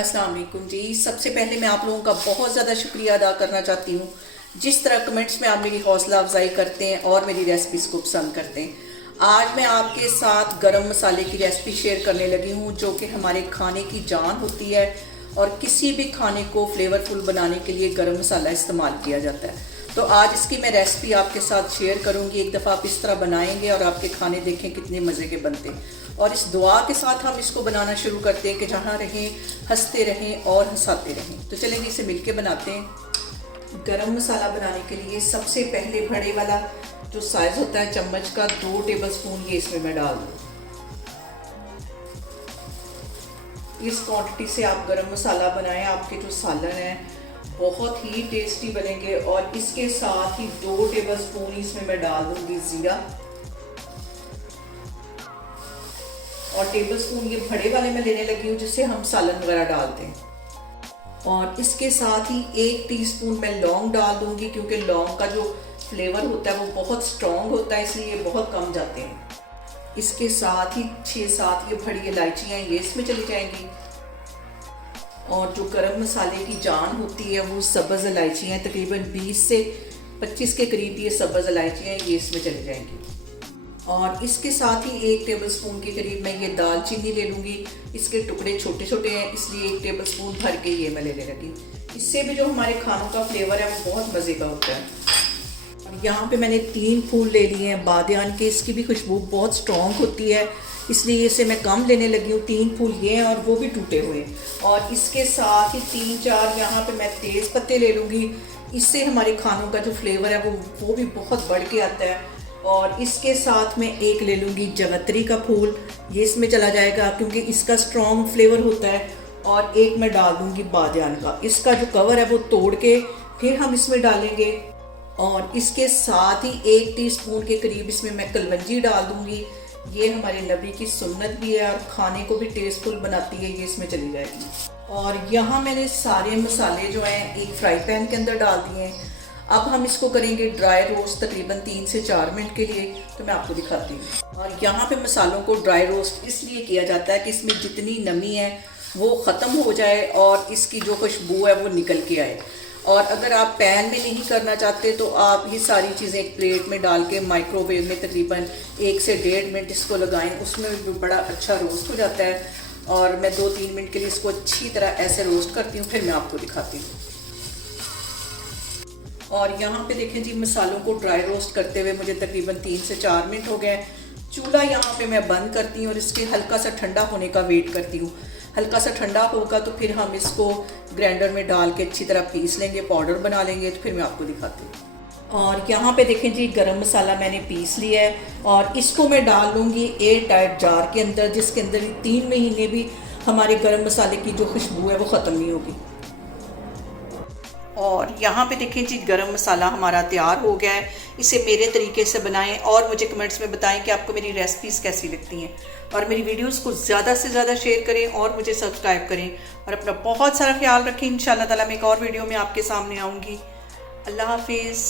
अस्सलाम वालेकुम जी। सबसे पहले मैं आप लोगों का बहुत ज़्यादा शुक्रिया अदा करना चाहती हूँ जिस तरह कमेंट्स में आप मेरी हौसला अफजाई करते हैं और मेरी रेसिपीज़ को पसंद करते हैं। आज मैं आपके साथ गरम मसाले की रेसिपी शेयर करने लगी हूँ जो कि हमारे खाने की जान होती है और किसी भी खाने को फ्लेवरफुल बनाने के लिए गरम मसाला इस्तेमाल किया जाता है। तो आज इसकी मैं रेसिपी आपके साथ शेयर करूँगी। एक दफ़ा आप इस तरह बनाएंगे और आपके खाने देखें कितने मज़े के बनते हैं। और इस दुआ के साथ हम इसको बनाना शुरू करते हैं कि जहाँ रहें हंसते रहें और हंसाते रहें। तो चलेंगे इसे मिलके बनाते हैं। गरम मसाला बनाने के लिए सबसे पहले बड़े वाला जो साइज़ होता है चम्मच का 2 टेबलस्पून ये इसमें मैं डाल दूँ। इस क्वांटिटी से आप गरम मसाला बनाएं, आपके जो सालन है बहुत ही टेस्टी बनेंगे। और इसके साथ ही 2 टेबलस्पून इसमें मैं डाल दूँगी ज़ीरा, और टेबलस्पून ये बड़े वाले में लेने लगी हूँ जिससे हम सालन वगैरह डालते हैं। और इसके साथ ही 1 टीस्पून मैं लौंग डाल दूँगी क्योंकि लौंग का जो फ्लेवर होता है वो बहुत स्ट्रॉन्ग होता है, इसलिए ये बहुत कम जाते हैं। इसके साथ ही 6-7 ये बड़ी इलायचियाँ ये इसमें चली जाएंगी। और जो गरम मसाले की जान होती है वो सब्ज़ इलायचियाँ, तकरीबन 20 से 25 के करीब ये सब्ज़ इलायचियाँ ये इसमें चली जाएंगी। और इसके साथ ही 1 टेबलस्पून के करीब मैं ये दालचीनी ले लूँगी। इसके टुकड़े छोटे छोटे हैं इसलिए 1 टेबलस्पून भर के ये मैं लेने लगी। इससे भी जो हमारे खानों का फ्लेवर है वो बहुत मज़े का होता है। और यहाँ पे मैंने 3 फूल ले लिए हैं बादियान के। इसकी भी खुशबू बहुत स्ट्रॉन्ग होती है इसलिए इसे मैं कम लेने लगी हूँ। 3 फूल ये हैं और वो भी टूटे हुए हैं। और इसके साथ ही 3-4 यहाँ पे मैं तेज़ पत्ते ले लूँगी। इससे हमारे खानों का जो फ्लेवर है वो भी बहुत बढ़ के आता है। और इसके साथ मैं 1 ले लूँगी जवतरी का फूल, ये इसमें चला जाएगा क्योंकि इसका स्ट्रॉन्ग फ्लेवर होता है। और 1 मैं डाल दूँगी बादियान का। इसका जो कवर है वो तोड़ के फिर हम इसमें डालेंगे। और इसके साथ ही 1 टीस्पून के करीब इसमें मैं कलवंजी डाल दूँगी। ये हमारे नबी की सुन्नत भी है और खाने को भी टेस्टफुल बनाती है, ये इसमें चली जाएगी। और यहाँ मैंने सारे मसाले जो हैं एक फ्राई पैन के अंदर डाल दिए हैं। अब हम इसको करेंगे ड्राई रोस्ट तकरीबन 3 से 4 मिनट के लिए। तो मैं आपको दिखाती हूँ। और यहाँ पे मसालों को ड्राई रोस्ट इसलिए किया जाता है कि इसमें जितनी नमी है वो ख़त्म हो जाए और इसकी जो खुशबू है वो निकल के आए। और अगर आप पैन में नहीं करना चाहते तो आप ये सारी चीज़ें एक प्लेट में डाल के माइक्रोवेव में तकरीबन 1 से 1.5 मिनट इसको लगाएं, उसमें भी बड़ा अच्छा रोस्ट हो जाता है। और मैं 2-3 मिनट के लिए इसको अच्छी तरह ऐसे रोस्ट करती हूँ, फिर मैं आपको दिखाती हूँ। और यहाँ पे देखें जी, मसालों को ड्राई रोस्ट करते हुए मुझे तकरीबन 3 से 4 मिनट हो गए। चूल्हा यहाँ पे मैं बंद करती हूँ और इसके हल्का सा ठंडा होने का वेट करती हूँ। हल्का सा ठंडा होगा तो फिर हम इसको ग्राइंडर में डाल के अच्छी तरह पीस लेंगे, पाउडर बना लेंगे। तो फिर मैं आपको दिखाती हूँ। और यहाँ पे देखें जी, गरम मसाला मैंने पीस लिया है और इसको मैं डाल लूँगी एयर टाइट जार के अंदर, जिसके अंदर 3 महीने भी हमारे गरम मसाले की जो खुशबू है वो ख़त्म नहीं होगी। और यहाँ पे देखें जी, गरम मसाला हमारा तैयार हो गया है। इसे मेरे तरीके से बनाएं और मुझे कमेंट्स में बताएं कि आपको मेरी रेसिपीज़ कैसी लगती हैं। और मेरी वीडियोस को ज़्यादा से ज़्यादा शेयर करें और मुझे सब्सक्राइब करें। और अपना बहुत सारा ख्याल रखें। इंशाल्लाह ताला मैं एक और वीडियो में आपके सामने आऊँगी। अल्लाह हाफिज़।